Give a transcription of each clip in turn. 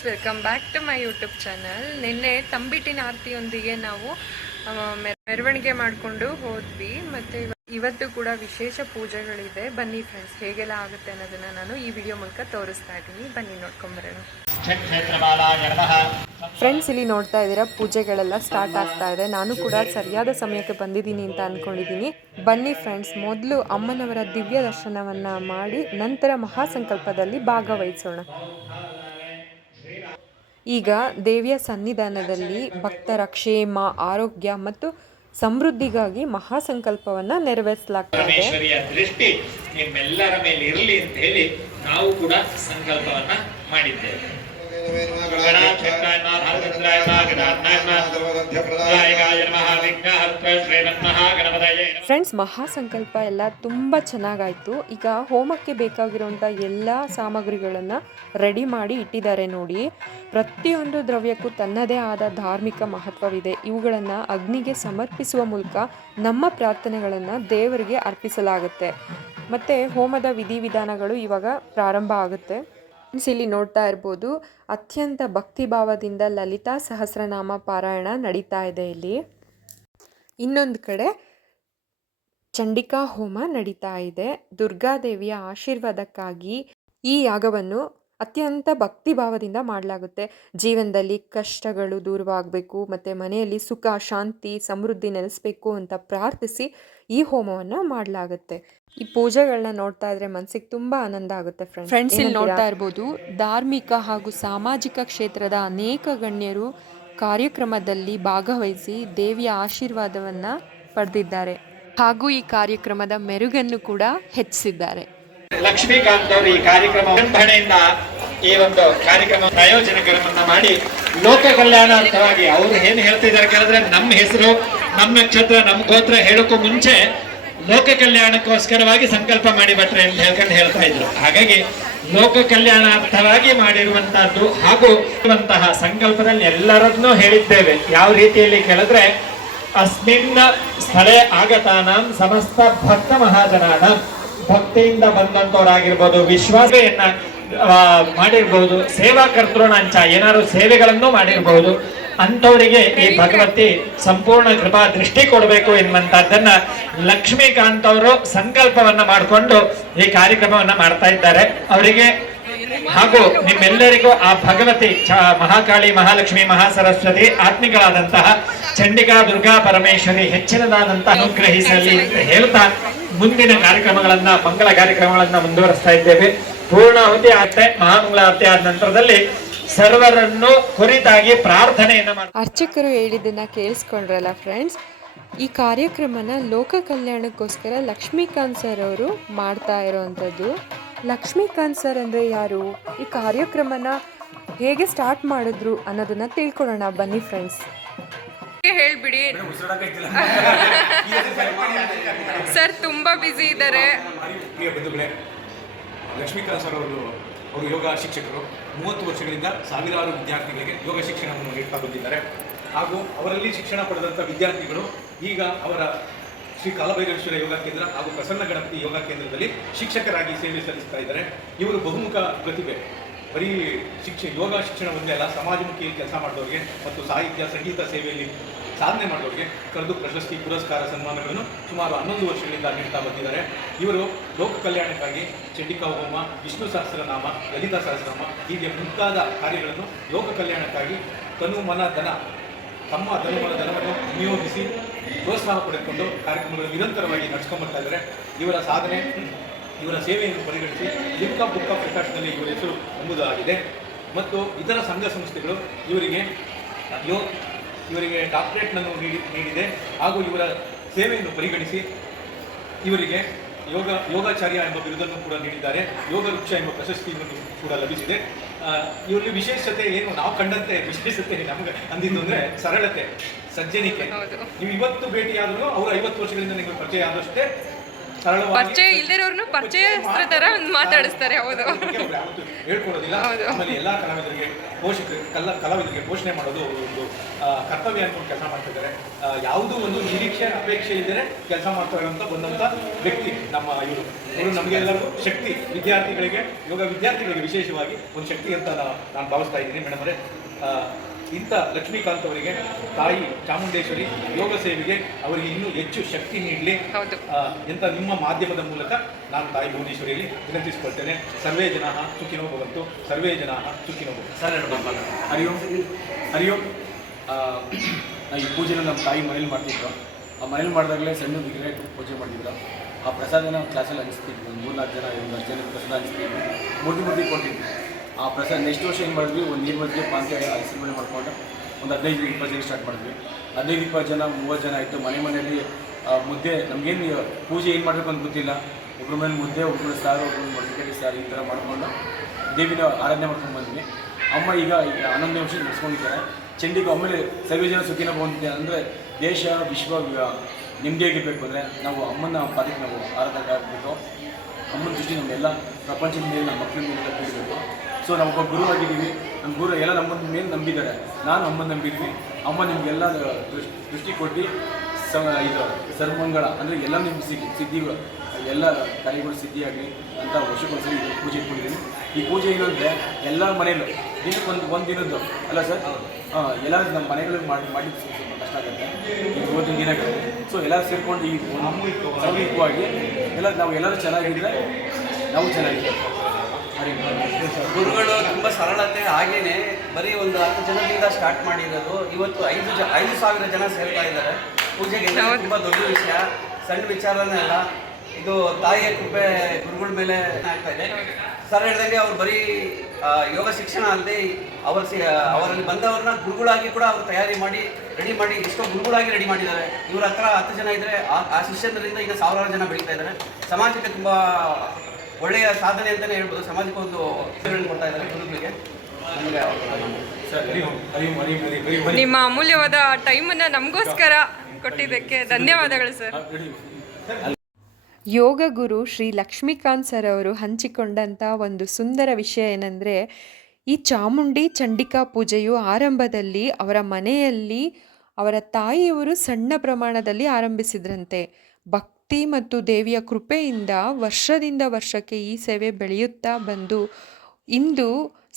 Welcome back to my YouTube channel. ನಿನ್ನೆ ತಂಬಿಟ್ಟಿನ ಆರತಿಯೊಂದಿಗೆ ನಾವು ಮೆರವಣಿಗೆ ಮಾಡಿಕೊಂಡು ಹೋದ್ವಿ. ಮತ್ತು ಇವತ್ತು ಕೂಡ ವಿಶೇಷ ಪೂಜೆಗಳಿದೆ. ಬನ್ನಿ ಫ್ರೆಂಡ್ಸ್, ಹೇಗೆಲ್ಲ ಆಗುತ್ತೆ ಅನ್ನೋದನ್ನು ನಾನು ಈ ವಿಡಿಯೋ ಮೂಲಕ ತೋರಿಸ್ತಾ ಇದ್ದೀನಿ. ಬನ್ನಿ ನೋಡ್ಕೊಂಬರೋಣ. ಫ್ರೆಂಡ್ಸ್, ಇಲ್ಲಿ ನೋಡ್ತಾ ಇದ್ದೀರಾ ಪೂಜೆಗಳೆಲ್ಲ ಸ್ಟಾರ್ಟ್ ಆಗ್ತಾ ಇದೆ. ನಾನು ಕೂಡ ಸರಿಯಾದ ಸಮಯಕ್ಕೆ ಬಂದಿದ್ದೀನಿ ಅಂತ ಅಂದ್ಕೊಂಡಿದ್ದೀನಿ. ಬನ್ನಿ ಫ್ರೆಂಡ್ಸ್, ಮೊದಲು ಅಮ್ಮನವರ ದಿವ್ಯ ದರ್ಶನವನ್ನು ಮಾಡಿ ನಂತರ ಮಹಾಸಂಕಲ್ಪದಲ್ಲಿ ಭಾಗವಹಿಸೋಣ. ಈಗ ದೇವಿಯ ಸನ್ನಿಧಾನದಲ್ಲಿ ಭಕ್ತರ ಕ್ಷೇಮ, ಆರೋಗ್ಯ ಮತ್ತು ಸಮೃದ್ಧಿಗಾಗಿ ಮಹಾಸಂಕಲ್ಪವನ್ನು ನೆರವೇರಿಸಲಾಗ್ತದೆ. ದೃಷ್ಟಿ ನಿಮ್ಮೆಲ್ಲರ ಮೇಲೆ ಇರಲಿ ಅಂತ ಹೇಳಿ ನಾವು ಕೂಡ ಸಂಕಲ್ಪವನ್ನ ಮಾಡಿದ್ದೇವೆ. ಫ್ರೆಂಡ್ಸ್, ಮಹಾಸಂಕಲ್ಪ ಎಲ್ಲ ತುಂಬ ಚೆನ್ನಾಗಾಯಿತು. ಈಗ ಹೋಮಕ್ಕೆ ಬೇಕಾಗಿರುವಂಥ ಎಲ್ಲ ಸಾಮಗ್ರಿಗಳನ್ನು ರೆಡಿ ಮಾಡಿ ಇಟ್ಟಿದ್ದಾರೆ ನೋಡಿ. ಪ್ರತಿಯೊಂದು ದ್ರವ್ಯಕ್ಕೂ ತನ್ನದೇ ಆದ ಧಾರ್ಮಿಕ ಮಹತ್ವವಿದೆ. ಇವುಗಳನ್ನು ಅಗ್ನಿಗೆ ಸಮರ್ಪಿಸುವ ಮೂಲಕ ನಮ್ಮ ಪ್ರಾರ್ಥನೆಗಳನ್ನು ದೇವರಿಗೆ ಅರ್ಪಿಸಲಾಗುತ್ತೆ. ಮತ್ತು ಹೋಮದ ವಿಧಿವಿಧಾನಗಳು ಇವಾಗ ಪ್ರಾರಂಭ ಆಗುತ್ತೆ. ಇಲ್ಲಿ ನೋಡ್ತಾ ಇರ್ಬೋದು, ಅತ್ಯಂತ ಭಕ್ತಿಭಾವದಿಂದ ಲಲಿತಾ ಸಹಸ್ರನಾಮ ಪಾರಾಯಣ ನಡೀತಾ ಇದೆ. ಇಲ್ಲಿ ಇನ್ನೊಂದು ಕಡೆ ಚಂಡಿಕಾ ಹೋಮ ನಡೀತಾ ಇದೆ. ದುರ್ಗಾದೇವಿಯ ಆಶೀರ್ವಾದಕ್ಕಾಗಿ ಈ ಯಾಗವನ್ನು ಅತ್ಯಂತ ಭಕ್ತಿಭಾವದಿಂದ ಮಾಡಲಾಗುತ್ತೆ. ಜೀವನದಲ್ಲಿ ಕಷ್ಟಗಳು ದೂರವಾಗಬೇಕು ಮತ್ತು ಮನೆಯಲ್ಲಿ ಸುಖ, ಶಾಂತಿ, ಸಮೃದ್ಧಿ ನೆಲೆಸಬೇಕು ಅಂತ ಪ್ರಾರ್ಥಿಸಿ ಈ ಹೋಮವನ್ನು ಮಾಡಲಾಗುತ್ತೆ. ಈ ಪೂಜೆಗಳನ್ನ ನೋಡ್ತಾ ಇದ್ರೆ ಮನಸ್ಸಿಗೆ ತುಂಬಾ ಆನಂದ ಆಗುತ್ತೆ. ಫ್ರೆಂಡ್ಸ್, ಇಲ್ಲಿ ನೋಡ್ತಾ ಇರ್ಬೋದು, ಧಾರ್ಮಿಕ ಹಾಗೂ ಸಾಮಾಜಿಕ ಕ್ಷೇತ್ರದ ಅನೇಕ ಗಣ್ಯರು ಕಾರ್ಯಕ್ರಮದಲ್ಲಿ ಭಾಗವಹಿಸಿ ದೇವಿಯ ಆಶೀರ್ವಾದವನ್ನ ಪಡೆದಿದ್ದಾರೆ ಹಾಗೂ ಈ ಕಾರ್ಯಕ್ರಮದ ಮೆರುಗನ್ನು ಕೂಡ ಹೆಚ್ಚಿಸಿದ್ದಾರೆ. ಲಕ್ಷ್ಮೀಕಾಂತ್ ಅವರು ಈ ಕಾರ್ಯಕ್ರಮ ನಿರ್ವಹಣೆಯಿಂದ ಈ ಒಂದು ಕಾರ್ಯಕ್ರಮ ಪ್ರಾಯೋಜನಗಳನ್ನ ಮಾಡಿ ಲೋಕ ಕಲ್ಯಾಣಾರ್ಥವಾಗಿ ಅವರು ಏನ್ ಹೇಳ್ತಿದ್ದಾರೆ ಕೇಳಿದ್ರೆ, ನಮ್ಮ ಹೆಸರು, ನಮ್ಮ ನಕ್ಷತ್ರ, ನಮ್ಮ ಗೋತ್ರ ಹೇಳೋಕ್ಕೂ ಮುಂಚೆ ಲೋಕ ಕಲ್ಯಾಣಕ್ಕೋಸ್ಕರವಾಗಿ ಸಂಕಲ್ಪ ಮಾಡಿ ಬಟ್ರೆ ಅಂತ ಹೇಳ್ಕೊಂಡು ಹೇಳ್ತಾ ಇದ್ರು. ಹಾಗಾಗಿ ಲೋಕ ಕಲ್ಯಾಣಾರ್ಥವಾಗಿ ಮಾಡಿರುವಂತಹದ್ದು ಹಾಗೂ ಇರುವಂತಹ ಸಂಕಲ್ಪದಲ್ಲಿ ಎಲ್ಲರನ್ನೂ ಹೇಳಿದ್ದೇವೆ. ಯಾವ ರೀತಿಯಲ್ಲಿ ಕೇಳಿದ್ರೆ, ಅಸ್ಮಿನ್ ಸ್ಥಳೇ ಆಗತಾನಾಂ ಸಮಸ್ತ ಭಕ್ತ ಮಹಾಜನಾನಾಂ, ಭಕ್ತಿಯಿಂದ ಬಂದಂತವರಾಗಿರ್ಬೋದು, ವಿಶ್ವಾಸೆಯನ್ನ ಮಾಡಿರ್ಬಹುದು, ಸೇವಾ ಕರ್ತೃಣಾಂಚ ಏನಾದ್ರು ಸೇವೆಗಳನ್ನು ಮಾಡಿರ್ಬಹುದು, ಅಂಥವರಿಗೆ ಈ ಭಗವತಿ ಸಂಪೂರ್ಣ ಕೃಪಾ ದೃಷ್ಟಿ ಕೊಡಬೇಕು ಎನ್ನುವಂತಹದ್ದನ್ನ ಲಕ್ಷ್ಮೀಕಾಂತ್ ಅವರು ಸಂಕಲ್ಪವನ್ನ ಮಾಡಿಕೊಂಡು ಈ ಕಾರ್ಯಕ್ರಮವನ್ನ ಮಾಡ್ತಾ ಇದ್ದಾರೆ. ಅವರಿಗೆ ಹಾಗೂ ನಿಮ್ಮೆಲ್ಲರಿಗೂ ಆ ಭಗವತಿ ಮಹಾಕಾಳಿ, ಮಹಾಲಕ್ಷ್ಮಿ, ಮಹಾಸರಸ್ವತಿ ಆತ್ಮಿಗಳಾದಂತಹ ಚಂಡಿಕಾ ದುರ್ಗಾ ಪರಮೇಶ್ವರಿ ಹೆಚ್ಚಿನದಾದಂತಹ ಅನುಗ್ರಹಿಸಲಿ ಅಂತ ಹೇಳ್ತಾ ಮುಂದಿನ ಕಾರ್ಯಕ್ರಮಗಳನ್ನ, ಮಂಗಲ ಕಾರ್ಯಕ್ರಮಗಳನ್ನ ಮುಂದುವರಿಸ್ತಾ ಇದ್ದೇವೆ. ಪೂರ್ಣಾಹುತಿ ಆಗುತ್ತೆ. ಮಹಾಮಂಗಳಾರತಿ ಆದ ನಂತರದಲ್ಲಿ ಸರ್ವರನ್ನು ಕುರಿತಾಗಿ ಪ್ರಾರ್ಥನೆಯನ್ನ ಮಾಡಿ ಅರ್ಚಕರು ಹೇಳಿದ್ದನ್ನ ಕೇಳಿಸ್ಕೊಂಡ್ರಲ್ಲ ಫ್ರೆಂಡ್ಸ್. ಈ ಕಾರ್ಯಕ್ರಮನ ಲೋಕ ಕಲ್ಯಾಣಕ್ಕೋಸ್ಕರ ಲಕ್ಷ್ಮೀಕಾಂತ್ ಸರ್ ಅವರು ಮಾಡ್ತಾ ಇರೋವಂಥದ್ದು. ಲಕ್ಷ್ಮೀಕಾಂತ್ ಸರ್ ಅಂದರೆ ಯಾರು, ಈ ಕಾರ್ಯಕ್ರಮನ ಹೇಗೆ ಸ್ಟಾರ್ಟ್ ಮಾಡಿದ್ರು ಅನ್ನೋದನ್ನ ತಿಳ್ಕೊಳ್ಳೋಣ ಬನ್ನಿ ಫ್ರೆಂಡ್ಸ್. ಹೇಳ್ಬಿಡಿ ಸರ್, ತುಂಬಾ ಬ್ಯುಸಿ ಇದ್ದಾರೆ. ಲಕ್ಷ್ಮೀಕಾಂತ್ ಸರ್ ಅವರು ಯೋಗ ಶಿಕ್ಷಕರು. 30 ವರ್ಷಗಳಿಂದ ಸಾವಿರಾರು ವಿದ್ಯಾರ್ಥಿಗಳಿಗೆ ಯೋಗ ಶಿಕ್ಷಣವನ್ನು ನೀಡ್ತಾ ಬಂದಿದ್ದಾರೆ. ಹಾಗೂ ಅವರಲ್ಲಿ ಶಿಕ್ಷಣ ಪಡೆದಂಥ ವಿದ್ಯಾರ್ಥಿಗಳು ಈಗ ಅವರ ಶ್ರೀ ಕಾಲಭೈರೇಶ್ವರ ಯೋಗ ಕೇಂದ್ರ ಹಾಗೂ ಪ್ರಸನ್ನ ಗಣಪತಿ ಯೋಗ ಕೇಂದ್ರದಲ್ಲಿ ಶಿಕ್ಷಕರಾಗಿ ಸೇವೆ ಸಲ್ಲಿಸ್ತಾ ಇದ್ದಾರೆ. ಇವರು ಬಹುಮುಖ ಪ್ರತಿಭೆ. ಬರೀ ಯೋಗ ಶಿಕ್ಷಣ ಒಂದೇ ಅಲ್ಲ, ಸಮಾಜಮುಖಿ ಕೆಲಸ ಮಾಡಿದವರಿಗೆ ಮತ್ತು ಸಾಹಿತ್ಯ, ಸಂಗೀತ ಸೇವೆಯಲ್ಲಿ ಸಾಧನೆ ಮಾಡಿದವರಿಗೆ ಕರೆದು ಪ್ರಶಸ್ತಿ, ಪುರಸ್ಕಾರ, ಸನ್ಮಾನಗಳನ್ನು ಸುಮಾರು 11 ವರ್ಷಗಳಿಂದ ನೀಡ್ತಾ ಬಂದಿದ್ದಾರೆ. ಇವರು ಲೋಕ ಕಲ್ಯಾಣಕ್ಕಾಗಿ ಚಂಡಿಕಾ ಹೋಮ, ವಿಷ್ಣು ಸಹಸ್ರನಾಮ, ಲಲಿತಾ ಸಹಸ್ರನಾಮ ಹೀಗೆ ಮುಂತಾದ ಕಾರ್ಯಗಳನ್ನು ಲೋಕ ಕಲ್ಯಾಣಕ್ಕಾಗಿ ತನು ಮನ ಧನ ತಮ್ಮ ಧನುಮನ ಧನವನ್ನು ವಿನಿಯೋಗಿಸಿ ಪ್ರೋತ್ಸಾಹ ಪಡೆದುಕೊಂಡು ಕಾರ್ಯಕ್ರಮಗಳು ನಿರಂತರವಾಗಿ ನಡೆಸ್ಕೊಂಡ್ಬರ್ತಾ ಇದ್ದಾರೆ. ಇವರ ಸಾಧನೆ, ಇವರ ಸೇವೆಯನ್ನು ಪರಿಗಣಿಸಿ ಲಿಮ್ಕಾ ಬುಕ್ ಆಫ್ ರೆಕಾರ್ಡ್ಸ್ನಲ್ಲಿ ಇವರ ಹೆಸರು ಎಂಬುದಾಗಿದೆ. ಮತ್ತು ಇತರ ಸಂಘ ಸಂಸ್ಥೆಗಳು ಇವರಿಗೆ ಡಾಕ್ಟರೇಟ್ನನ್ನು ನೀಡಿದೆ. ಹಾಗೂ ಇವರ ಸೇವೆಯನ್ನು ಪರಿಗಣಿಸಿ ಇವರಿಗೆ ಯೋಗಾಚಾರ್ಯ ಎಂಬ ಬಿರುದನ್ನು ಕೂಡ ನೀಡಿದ್ದಾರೆ. ಯೋಗ ವೃಕ್ಷ ಎಂಬ ಪ್ರಶಸ್ತಿಯನ್ನು ಕೂಡ ಲಭಿಸಿದೆ. ಇವರಲ್ಲಿ ವಿಶೇಷತೆ ಏನು, ನಾವು ಕಂಡಂತೆ ವಿಶೇಷತೆ ನಮ್ಗೆ ಅಂದಿದ್ದು ಅಂದರೆ ಸರಳತೆ, ಸಜ್ಜನಿಕೆ. ನೀವು ಇವತ್ತು ಭೇಟಿಯಾದರೂ ಅವರು 50 ವರ್ಷಗಳಿಂದ ನಿಮಗೆ ಪರಿಚಯ ಆದಷ್ಟೇ ಸರಳವಾಗಿ ಪರಿಚಯ ಇಲ್ದಿರೋರ್ನು ಪರಿಚಯಸ್ತ್ರ ತರ ಮಾತಾಡಿಸ್ತಾರೆ. ಹೌದು, ಯಾವತ್ತೂ ಹೇಳ್ಕೊಡೋದಿಲ್ಲ. ಹೌದು. ಆಮೇಲೆ ಎಲ್ಲ ಕಲಾವಿದರಿಗೆ ಕಲಾವಿದರಿಗೆ ಪೋಷಣೆ ಮಾಡೋದು ಒಂದು ಕರ್ತವ್ಯ ಅನ್ಕೊಂಡು ಕೆಲಸ ಮಾಡ್ತಿದ್ದಾರೆ. ಯಾವುದೂ ಒಂದು ನಿರೀಕ್ಷೆ ಅಪೇಕ್ಷೆ ಇದ್ದರೆ ಕೆಲಸ ಮಾಡ್ತಾ ಇರುವಂಥ ಬಂದಂಥ ವ್ಯಕ್ತಿ ನಮ್ಮ ಇವರು ನಮಗೆಲ್ಲರಿಗೂ ಶಕ್ತಿ. ವಿದ್ಯಾರ್ಥಿಗಳಿಗೆ, ಯೋಗ ವಿದ್ಯಾರ್ಥಿಗಳಿಗೆ ವಿಶೇಷವಾಗಿ ಒಂದು ಶಕ್ತಿ ಅಂತ ನಾನು ಭಾವಿಸ್ತಾ ಇದ್ದೀನಿ ಮೇಡಮ್ ಅವರೇ. ಇಂಥ ಲಕ್ಷ್ಮೀಕಾಂತ್ ಅವರಿಗೆ ತಾಯಿ ಚಾಮುಂಡೇಶ್ವರಿ ಯೋಗ ಸೇವೆಗೆ ಅವರಿಗೆ ಇನ್ನೂ ಹೆಚ್ಚು ಶಕ್ತಿ ನೀಡಲಿ ಹೌದು. ಎಂತ ನಿಮ್ಮ ಮಾಧ್ಯಮದ ಮೂಲಕ ನಾನು ತಾಯಿ ಭುವನೇಶ್ವರಿಯಲ್ಲಿ ವಿನಂತಿಸಿಕೊಳ್ತೇನೆ. ಸರ್ವೇ ಜನಾಃ ಸುಖಿನೋ ಭವಂತು, ಸರ್ವೇ ಜನಾಃ ಸುಖಿನೋ ಭವಂತು. ಹರಿ ಓಂ. ಹರಿ ಓಂ. ಈ ಪೂಜೆನ ನಮ್ಮ ತಾಯಿ ಮನೇಲಿ ಮಾಡ್ತಿದ್ರು. ಆ ಮನೇಲಿ ಮಾಡಿದಾಗಲೇ ಸಣ್ಣ ವಿಗ್ರಹ ಇಟ್ಟು ಪೂಜೆ ಮಾಡಿದ್ರು. ಆ ಪ್ರಸಾದನ ಕ್ಲಾಸಲ್ಲಿ ಹಂಚ್ತಿದ್ವಿ. ಒಂದು 3-4 ಜನ 1 ಜನ ಪ್ರಸಾದ ಹಂಚ್ತಿದ್ವಿ. ಮುರ್ದಿ ಕೊಟ್ಟಿದ್ವಿ. ಆ ಪ್ರಸಾದ ನೆಕ್ಸ್ಟ್ ವರ್ಷ ಏನು ಮಾಡಿದ್ವಿ, ಒಂದು ನೀರು ಮಜ್ಜಿಗೆ ಪಾನ್ಕೆ ಹಸಿರುಮನೆ ಮಾಡ್ಕೊಂಡು ಒಂದು 15-20 ಜನ ಸ್ಟಾರ್ಟ್ ಮಾಡಿದ್ವಿ. 15-20 ಜನ 30 ಜನ ಆಯಿತು. ಮನೆಯಲ್ಲಿ ಮುದ್ದೆ, ನಮಗೇನು ಪೂಜೆ ಏನು ಮಾಡಬೇಕು ಅಂತ ಗೊತ್ತಿಲ್ಲ. ಒಬ್ಬರ ಮೇಲೆ ಮುದ್ದೆ, ಒಬ್ಬರ ಸಾರು, ಒಬ್ಬರು ಮಡಿಕೆರೆ ಸಾರು ಈ ಥರ ಮಾಡಿಕೊಂಡು ದೇವಿನ ಆರಾಧನೆ ಮಾಡ್ಕೊಂಡು ಬಂದ್ವಿ. ಅಮ್ಮ ಈಗ 11ನೇ ವರ್ಷ ನಡೆಸ್ಕೊಂಡಿದ್ದಾರೆ. ಚಂಡಿಗೆ ಆಮೇಲೆ ಸರ್ವೇ ಜನ ಸುಖಿನ ಬಂದಿದೆ ಅಂದರೆ ದೇಶ ವಿಶ್ವ ನೆಮ್ಮದಿಯಾಗಿರಬೇಕು ಅಂದರೆ ನಾವು ಅಮ್ಮನ ಪಾದಕ್ಕೆ ನಾವು ಆರಾಧನೆ ಆಗಬೇಕು. ಅಮ್ಮನ ದೃಷ್ಟಿ ನಮ್ಮೆಲ್ಲ ಪ್ರಪಂಚದ ಮೇಲೆ ನಮ್ಮ ಮಕ್ಕಳ ಮೇಲೆಲ್ಲ ಬೀಳಬೇಕು. ಸೊ ನಾವು ಒಬ್ಬ ಗುರು ಆಗಿದ್ದೀವಿ. ನಮ್ಮ ಗುರು ಎಲ್ಲ ನಮ್ಮನ ಮೇಲೆ ನಂಬಿದ್ದಾರೆ. ನಾನು ಅಮ್ಮನ ನಂಬಿದ್ವಿ. ಅಮ್ಮ ನಿಮಗೆಲ್ಲ ದೃಷ್ಟಿ ಕೊಟ್ಟು ಇದು ಸರ್ವಮಂಗಳ ಅಂದರೆ ಎಲ್ಲ ನಿಮ್ಗೆ ಸಿದ್ಧಿ, ಎಲ್ಲ ಕಾರ್ಯಗಳು ಸಿದ್ಧಿಯಾಗಲಿ ಅಂತ ವರ್ಷಕ್ಕೊಂದ್ಸರಿ ಇದು ಪೂಜೆ ಇಟ್ಕೊಂಡಿದ್ದೀನಿ. ಈ ಪೂಜೆ ಏನಂದರೆ ಎಲ್ಲ ಮನೆಯಲ್ಲೂ ದಿನಕ್ಕೆ ಒಂದು ದಿನದ್ದು ಅಲ್ಲ ಸರ್. ಎಲ್ಲ ನಮ್ಮ ಮನೆಗಳಲ್ಲಿ ಮಾಡಲಿಕ್ಕೆ ಸ್ವಲ್ಪ ಕಷ್ಟ ಆಗುತ್ತೆ ಈ ಇವತ್ತಿನ ದಿನಗಳಲ್ಲಿ. ಸೊ ಎಲ್ಲರೂ ಸೇರಿಕೊಂಡು ಈ ಸಾಮೂಹಿಕವಾಗಿ ನಾವು ಎಲ್ಲರೂ ಚೆನ್ನಾಗಿದ್ದರೆ ನಾವು ಚೆನ್ನಾಗಿದ್ದೀವಿ. ಗುರುಗಳು ತುಂಬ ಸರಳತೆ. ಹಾಗೇನೆ ಬರೀ ಒಂದು 10 ಜನದಿಂದ ಸ್ಟಾರ್ಟ್ ಮಾಡಿರೋದು ಇವತ್ತು 5,000 ಜನ ಸೇರ್ತಾ ಇದ್ದಾರೆ ಪೂಜೆಗೆ. ತುಂಬ ದೊಡ್ಡ ವಿಷಯ, ಸಣ್ಣ ವಿಚಾರನೇ ಅಲ್ಲ. ಇದು ತಾಯಿಯ ಕೃಪೆ ಗುರುಗಳ ಮೇಲೆ ಆಗ್ತಾ ಇದೆ. ಸರ್ ಹೇಳಿದಂಗೆ ಅವ್ರು ಬರೀ ಯೋಗ ಶಿಕ್ಷಣ ಅಲ್ಲದೆ ಅವರಲ್ಲಿ ಬಂದವ್ರನ್ನ ಗುರುಗಳಾಗಿ ಕೂಡ ಅವರು ತಯಾರಿ ಮಾಡಿ ರೆಡಿ ಮಾಡಿ ಎಷ್ಟೋ ಗುರುಗಳಾಗಿ ರೆಡಿ ಮಾಡಿದ್ದಾರೆ. ಇವ್ರ ಹತ್ರ 10 ಜನ ಇದ್ದರೆ ಆ ಶಿಷ್ಯರಿಂದ ಈಗ 1000 ಜನ ಬೆಳೀತಾ ಇದ್ದಾರೆ. ಸಮಾಜಕ್ಕೆ ತುಂಬ ಒಳ್ಳೆಯ ಸಾಧನೆ ಅಂತಲೇ ಹೇಳ್ಬೋದು. ಸಮಾಜಕ್ಕೆ ಒಂದು ಕೊಡ್ತಾ ಇದ್ದಾರೆ ಗುರುಗಳಿಗೆ. ನಿಮ್ಮ ಅಮೂಲ್ಯವಾದ ಟೈಮನ್ನು ನಮಗೋಸ್ಕರ ಕೊಟ್ಟಿದ್ದಕ್ಕೆ ಧನ್ಯವಾದಗಳು ಸರ್. ಯೋಗ ಗುರು ಶ್ರೀ ಲಕ್ಷ್ಮೀಕಾಂತ್ ಸರ್ ಅವರು ಹಂಚಿಕೊಂಡಂಥ ಒಂದು ಸುಂದರ ವಿಷಯ ಏನಂದರೆ, ಈ ಚಾಮುಂಡಿ ಚಂಡಿಕಾ ಪೂಜೆಯು ಆರಂಭದಲ್ಲಿ ಅವರ ಮನೆಯಲ್ಲಿ ಅವರ ತಾಯಿಯವರು ಸಣ್ಣ ಪ್ರಮಾಣದಲ್ಲಿ ಆರಂಭಿಸಿದ್ರಂತೆ. ಭಕ್ತಿ ಮತ್ತು ದೇವಿಯ ಕೃಪೆಯಿಂದ ವರ್ಷದಿಂದ ವರ್ಷಕ್ಕೆ ಈ ಸೇವೆ ಬೆಳೆಯುತ್ತಾ ಬಂದು ಇಂದು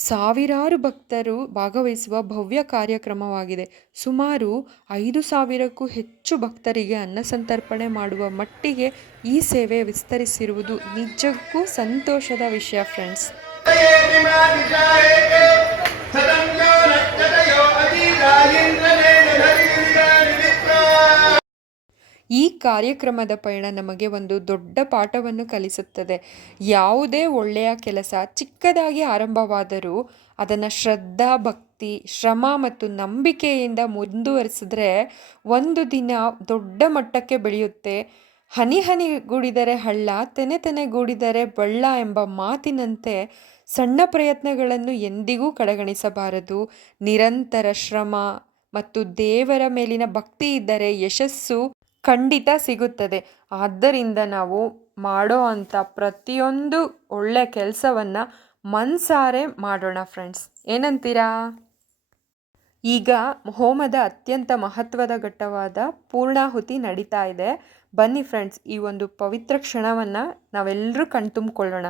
ಸಾವಿರಾರು ಭಕ್ತರು ಭಾಗವಹಿಸುವ ಭವ್ಯ ಕಾರ್ಯಕ್ರಮವಾಗಿದೆ. ಸುಮಾರು 5,000ಕ್ಕೂ ಹೆಚ್ಚು ಭಕ್ತರಿಗೆ ಅನ್ನಸಂತರ್ಪಣೆ ಮಾಡುವ ಮಟ್ಟಿಗೆ ಈ ಸೇವೆ ವಿಸ್ತರಿಸಿರುವುದು ನಿಜಕ್ಕೂ ಸಂತೋಷದ ವಿಷಯ ಫ್ರೆಂಡ್ಸ್. ಈ ಕಾರ್ಯಕ್ರಮದ ಪಯಣ ನಮಗೆ ಒಂದು ದೊಡ್ಡ ಪಾಠವನ್ನು ಕಲಿಸುತ್ತದೆ. ಯಾವುದೇ ಒಳ್ಳೆಯ ಕೆಲಸ ಚಿಕ್ಕದಾಗಿ ಆರಂಭವಾದರೂ ಅದನ್ನು ಶ್ರದ್ಧಾ, ಭಕ್ತಿ, ಶ್ರಮ ಮತ್ತು ನಂಬಿಕೆಯಿಂದ ಮುಂದುವರಿಸಿದ್ರೆ ಒಂದು ದಿನ ದೊಡ್ಡ ಮಟ್ಟಕ್ಕೆ ಬೆಳೆಯುತ್ತೆ. ಹನಿ ಹನಿ ಗೂಡಿದರೆ ಹಳ್ಳ, ತೆನೆ ತೆನೆ ಗೂಡಿದರೆ ಬಳ್ಳ ಎಂಬ ಮಾತಿನಂತೆ ಸಣ್ಣ ಪ್ರಯತ್ನಗಳನ್ನು ಎಂದಿಗೂ ಕಡೆಗಣಿಸಬಾರದು. ನಿರಂತರ ಶ್ರಮ ಮತ್ತು ದೇವರ ಮೇಲಿನ ಭಕ್ತಿ ಇದ್ದರೆ ಯಶಸ್ಸು ಖಂಡಿತ ಸಿಗುತ್ತದೆ. ಆದ್ದರಿಂದ ನಾವು ಮಾಡೋ ಅಂಥ ಪ್ರತಿಯೊಂದು ಒಳ್ಳೆ ಕೆಲಸವನ್ನು ಮನಸಾರೆ ಮಾಡೋಣ ಫ್ರೆಂಡ್ಸ್. ಏನಂತೀರಾ? ಈಗ ಹೋಮದ ಅತ್ಯಂತ ಮಹತ್ವದ ಘಟ್ಟವಾದ ಪೂರ್ಣಾಹುತಿ ನಡೀತಾ ಇದೆ. ಬನ್ನಿ ಫ್ರೆಂಡ್ಸ್, ಈ ಒಂದು ಪವಿತ್ರ ಕ್ಷಣವನ್ನು ನಾವೆಲ್ಲರೂ ಕಣ್ತುಂಬಿಕೊಳ್ಳೋಣ.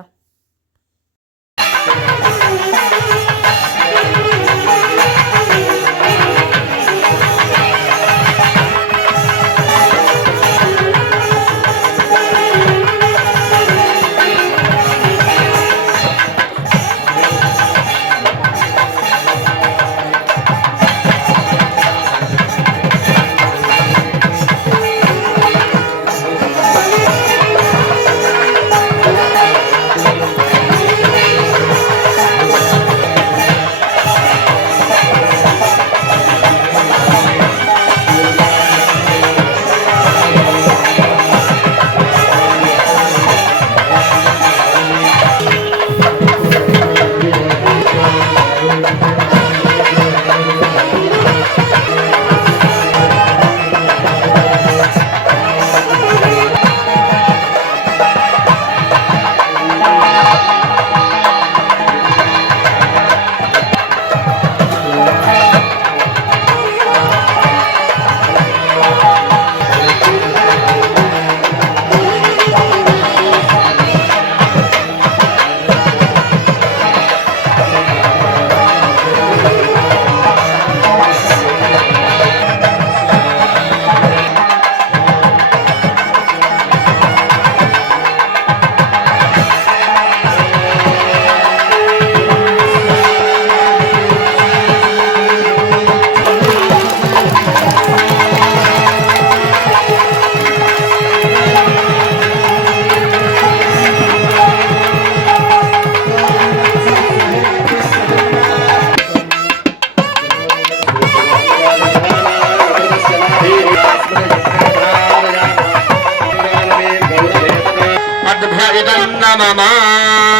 मम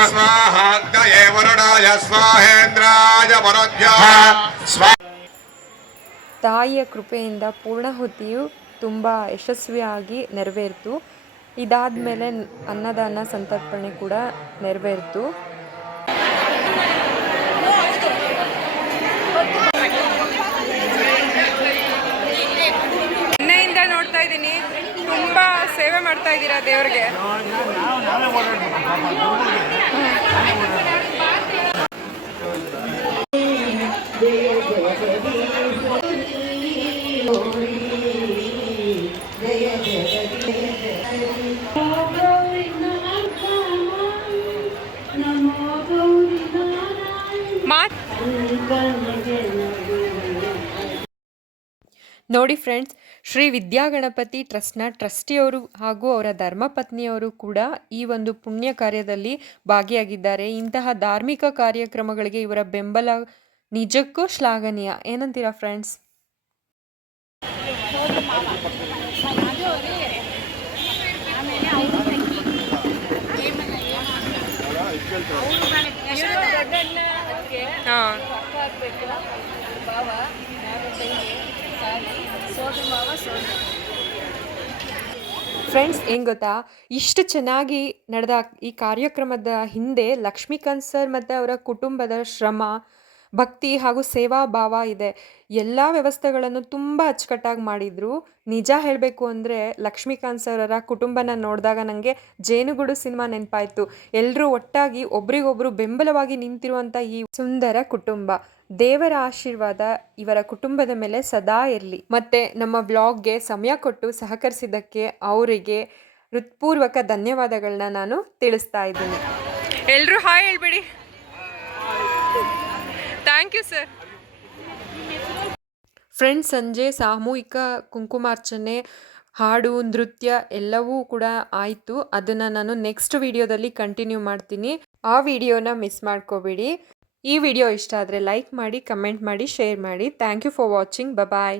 स्वाहाग्नये वरुणाय स्वाहेन्द्राय वरुणः ತಾಯಿಯ ಕೃಪೆಯಿಂದ ಪೂರ್ಣಾಹುತಿಯು ತುಂಬ ಯಶಸ್ವಿಯಾಗಿ ನೆರವೇರಿತು. ಇದಾದ ಮೇಲೆ ಅನ್ನದಾನ ಸಂತರ್ಪಣೆ ಕೂಡ ನೆರವೇರಿತು. ನಿನ್ನೆಯಿಂದ ನೋಡ್ತಾ ಇದ್ದೀನಿ, ತುಂಬ ಸೇವೆ ಮಾಡ್ತಾ ಇದ್ದೀರಾ ದೇವ್ರಿಗೆ. ನೋಡಿ ಫ್ರೆಂಡ್ಸ್, ಶ್ರೀ ವಿದ್ಯಾಗಣಪತಿ ಟ್ರಸ್ಟ್ನ ಟ್ರಸ್ಟಿಯವರು ಹಾಗೂ ಅವರ ಧರ್ಮಪತ್ನಿಯವರು ಕೂಡ ಈ ಒಂದು ಪುಣ್ಯ ಕಾರ್ಯದಲ್ಲಿ ಭಾಗಿಯಾಗಿದ್ದಾರೆ. ಇಂತಹ ಧಾರ್ಮಿಕ ಕಾರ್ಯಕ್ರಮಗಳಿಗೆ ಇವರ ಬೆಂಬಲ ನಿಜಕ್ಕೂ ಶ್ಲಾಘನೀಯ. ಏನಂತೀರಾ ಫ್ರೆಂಡ್ಸ್? ಫ್ರೆಂಡ್ಸ್, ಏನು ಗೊತ್ತಾ, ಇಷ್ಟು ಚೆನ್ನಾಗಿ ನಡೆದ ಈ ಕಾರ್ಯಕ್ರಮದ ಹಿಂದೆ ಲಕ್ಷ್ಮೀಕಾಂತ್ ಸರ್ ಮತ್ತು ಅವರ ಕುಟುಂಬದ ಶ್ರಮ, ಭಕ್ತಿ ಹಾಗೂ ಸೇವಾ ಭಾವ ಇದೆ. ಎಲ್ಲ ವ್ಯವಸ್ಥೆಗಳನ್ನು ತುಂಬ ಅಚ್ಚುಕಟ್ಟಾಗಿ ಮಾಡಿದರು. ನಿಜ ಹೇಳಬೇಕು ಅಂದರೆ ಲಕ್ಷ್ಮೀಕಾಂತ್ ಸರರ ಕುಟುಂಬನ ನೋಡಿದಾಗ ನನಗೆ ಜೇನುಗೂಡು ಸಿನಿಮಾ ನೆನಪಾಯಿತು. ಎಲ್ಲರೂ ಒಟ್ಟಾಗಿ ಒಬ್ರಿಗೊಬ್ರು ಬೆಂಬಲವಾಗಿ ನಿಂತಿರುವಂಥ ಈ ಸುಂದರ ಕುಟುಂಬ. ದೇವರ ಆಶೀರ್ವಾದ ಇವರ ಕುಟುಂಬದ ಮೇಲೆ ಸದಾ ಇರಲಿ. ಮತ್ತು ನಮ್ಮ ವ್ಲಾಗ್ಗೆ ಸಮಯ ಕೊಟ್ಟು ಸಹಕರಿಸಿದ್ದಕ್ಕೆ ಅವರಿಗೆ ಹೃತ್ಪೂರ್ವಕ ಧನ್ಯವಾದಗಳನ್ನ ನಾನು ತಿಳಿಸ್ತಾ ಇದ್ದೀನಿ. ಎಲ್ಲರೂ ಹಾಯ್ ಹೇಳ್ಬಿಡಿ. Thank you sir. ಫ್ರೆಂಡ್ಸ್, ಸಂಜೆ ಸಾಮೂಹಿಕ ಕುಂಕುಮಾರ್ಚನೆ, ಹಾಡು, ನೃತ್ಯ ಎಲ್ಲವೂ ಕೂಡ ಆಯಿತು. ಅದನ್ನು ನಾನು ನೆಕ್ಸ್ಟ್ ವಿಡಿಯೋದಲ್ಲಿ ಕಂಟಿನ್ಯೂ ಮಾಡ್ತೀನಿ. ಆ ವಿಡಿಯೋನ ಮಿಸ್ ಮಾಡ್ಕೋಬೇಡಿ. ಈ ವಿಡಿಯೋ ಇಷ್ಟ ಆದರೆ ಲೈಕ್ ಮಾಡಿ, ಕಮೆಂಟ್ ಮಾಡಿ, ಶೇರ್ ಮಾಡಿ. Thank you for watching. Bye.